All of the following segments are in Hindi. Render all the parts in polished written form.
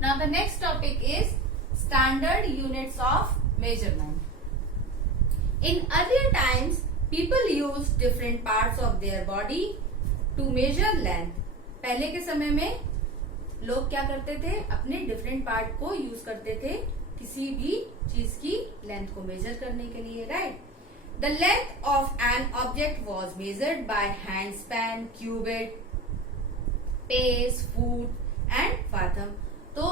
Now the next topic is standard units of measurement. In earlier times, people used different parts of their body to measure length. पहले के समय में लोग क्या करते थे, अपने डिफरेंट पार्ट को यूज करते थे किसी भी चीज की लेंथ को मेजर करने के लिए, right. The length of an object was measured by hand span, cubit, pace, foot and fathom. तो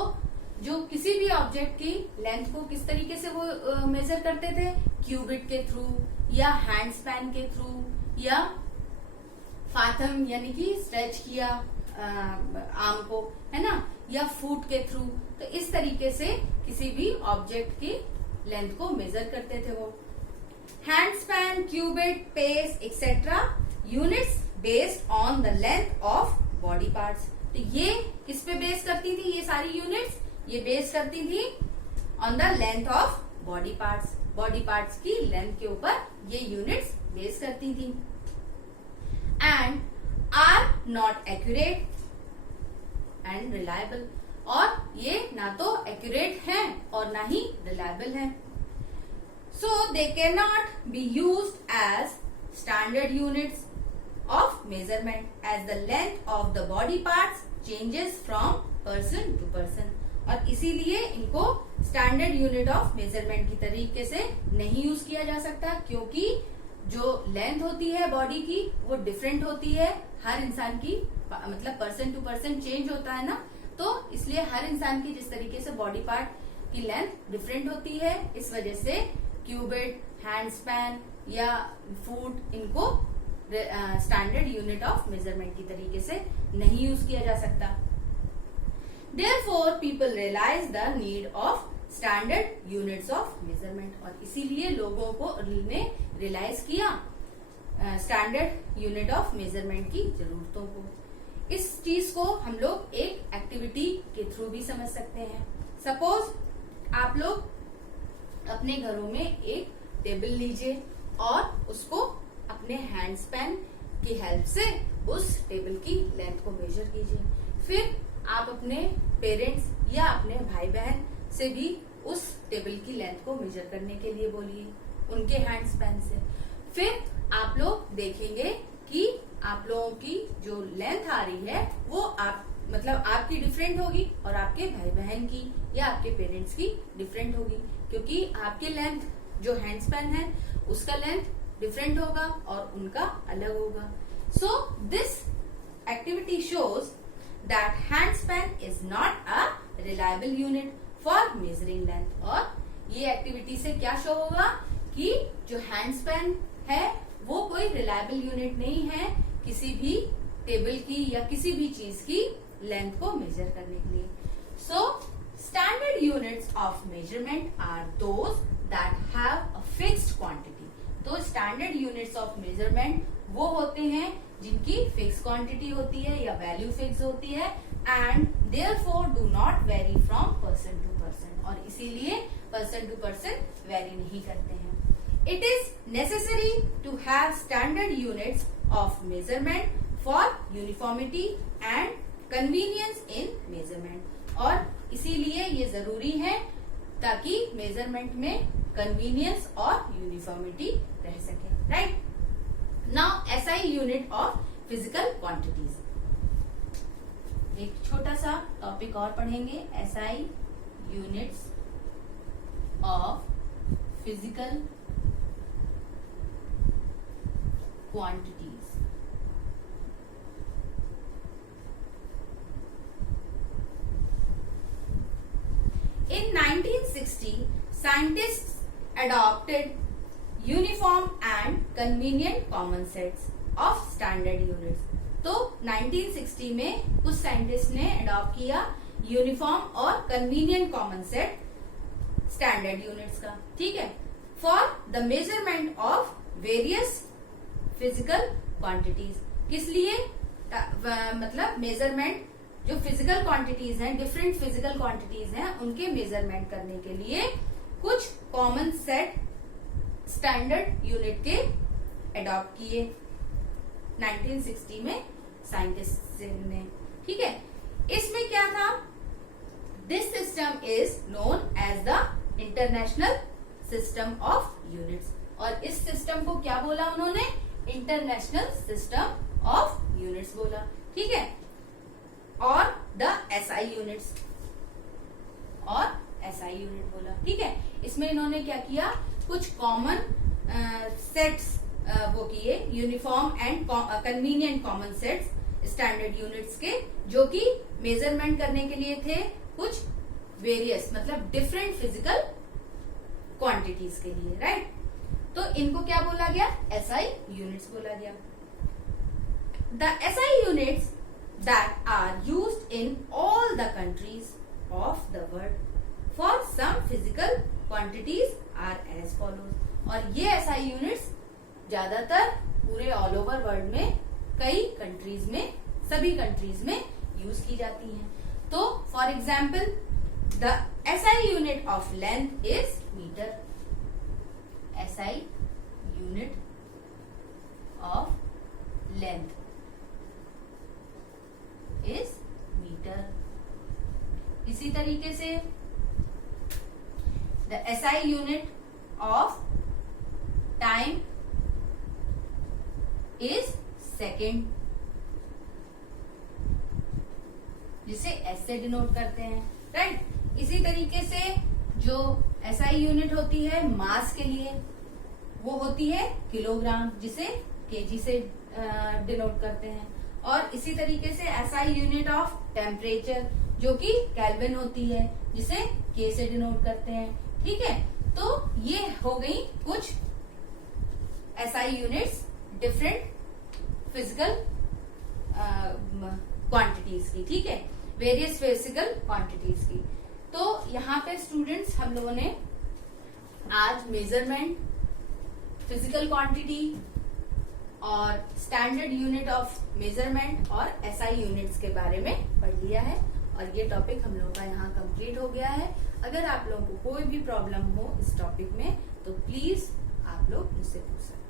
जो किसी भी ऑब्जेक्ट की लेंथ को किस तरीके से वो मेजर करते थे, क्यूबिट के थ्रू या हैंड स्पैन के थ्रू या फाथम यानी कि स्ट्रेच किया आर्म को, है ना, या फुट के थ्रू. तो इस तरीके से किसी भी ऑब्जेक्ट की लेंथ को मेजर करते थे वो. Hand span, cubit, pace etcetera units based on the length of body parts. तो ये किस पे बेस करती थी, ये सारी यूनिट्स ये बेस करती थी on the length of body parts. Body parts की लेंथ के ऊपर ये यूनिट्स बेस करती थी. And are not accurate and reliable. और ये ना तो एक्यूरेट हैं और ना ही रिलायबल हैं. So they can not be used as standard units of measurement as the length of the body parts changes from person to person. और इसीलिए इनको स्टैंडर्ड यूनिट ऑफ मेजरमेंट की तरीके से नहीं यूज किया जा सकता, क्योंकि जो लेंथ होती है बॉडी की वो डिफरेंट होती है हर इंसान की, मतलब पर्सन टू पर्सन चेंज होता है ना. तो इसलिए हर इंसान की जिस तरीके से बॉडी पार्ट की लेंथ डिफरेंट होती है, इस वजह से क्यूबिट, हैंड स्पैन या फुट इनको स्टैंडर्ड यूनिट ऑफ मेजरमेंट की तरीके से नहीं यूज किया जा सकता. Therefore, people realized the need of standard units of measurement. और इसीलिए लोगों को ने रियलाइज किया स्टैंडर्ड यूनिट ऑफ मेजरमेंट की जरूरतों को. इस चीज को हम लोग एक एक्टिविटी के थ्रू भी समझ सकते हैं. सपोज आप लोग अपने घरों में एक टेबल लीजिए और उसको अपने हैंड स्पैन की हेल्प से उस टेबल की लेंथ को मेजर कीजिए. फिर आप अपने पेरेंट्स या अपने भाई बहन से भी उस टेबल की लेंथ को मेजर करने के लिए बोलिए उनके हैंड स्पैन से. फिर आप लोग देखेंगे कि आप लोगों की जो लेंथ आ रही है वो मतलब आपकी डिफरेंट होगी और आपके भाई बहन की या आपके पेरेंट्स की डिफरेंट होगी, क्योंकि आपकी लेंथ जो हैंड स्पैन है उसका लेंथ डिफरेंट होगा और उनका अलग होगा. So this activity shows that hand span is not a reliable unit for measuring length. और ये एक्टिविटी से क्या शो होगा कि जो हैंड स्पैन है वो कोई रिलायबल यूनिट नहीं है किसी भी टेबल की या किसी भी चीज की लेंथ को मेजर करने के लिए. So standard units of measurement are those that have a fixed quantity. तो स्टैंडर्ड यूनिट्स ऑफ मेजरमेंट वो होते हैं जिनकी फिक्स क्वांटिटी होती है या वैल्यू फिक्स होती है and therefore do not vary from person to person. और इसीलिए पर्सन टू पर्सन वेरी नहीं करते हैं. It is necessary to have standard units of measurement for uniformity and convenience in measurement. और इसीलिए ये जरूरी है ताकि मेजरमेंट में कन्वीनियंस और यूनिफॉर्मिटी रह सके, right. Now SI unit of physical quantities. एक छोटा सा टॉपिक और पढ़ेंगे, SI units of physical quantities. In 1960, scientists adopted uniform and convenient common sets of standard units. तो 1960 में कुछ साइंटिस्ट ने अडॉप्ट किया यूनिफॉर्म और convenient common set standard units का, ठीक है, for the measurement of various physical quantities. किस लिए, मतलब मेजरमेंट जो फिजिकल क्वांटिटीज हैं, डिफरेंट फिजिकल क्वांटिटीज हैं, उनके मेजरमेंट करने के लिए कुछ कॉमन सेट स्टैंडर्ड यूनिट के अडॉप्ट किए 1960 में साइंटिस्ट ने, ठीक है. इसमें क्या था, this system is known as the international system of units. और इस सिस्टम को क्या बोला उन्होंने? इंटरनेशनल सिस्टम ऑफ यूनिट्स बोला, ठीक है। और द एसआई यूनिट्स, और एसआई यूनिट बोला, ठीक है। इसमें इन्होंने क्या किया, कुछ कॉमन सेट्स वो किए, uniform and convenient common sets standard units के, जो कि मेजरमेंट करने के लिए थे कुछ वेरियस मतलब डिफरेंट फिजिकल क्वांटिटीज के लिए, राइट। तो इनको क्या बोला गया? एसआई यूनिट्स बोला गया। The SI units that are used in all the countries of the world for some physical quantities are as follows. और ये एसआई यूनिट्स ज्यादातर पूरे ऑल ओवर वर्ल्ड में कई कंट्रीज में, सभी कंट्रीज में यूज की जाती हैं। तो for example the SI unit of length is metre. SI unit of length is metre. इसी तरीके से the SI unit of time is second, जिसे एस से डिनोट करते हैं, राइट। इसी तरीके से जो एसआई यूनिट होती है मास के लिए, वो होती है किलोग्राम, जिसे केजी से डिनोट करते हैं। और इसी तरीके से एसआई यूनिट ऑफ टेम्परेचर, जो कि केल्विन होती है, जिसे के से डिनोट करते हैं, ठीक है। तो ये हो गई कुछ SI units different physical quantities की, ठीक है, वेरियस फिजिकल क्वांटिटीज की। तो यहाँ पे स्टूडेंट्स हम लोगों ने आज मेजरमेंट, फिजिकल क्वांटिटी और स्टैंडर्ड यूनिट ऑफ मेजरमेंट और एसआई यूनिट्स के बारे में पढ़ लिया है। और ये टॉपिक हम लोगों का यहाँ कंप्लीट हो गया है। अगर आप लोगों को कोई भी प्रॉब्लम हो इस टॉपिक में तो प्लीज आप लोग मुझसे पूछ सकते हैं।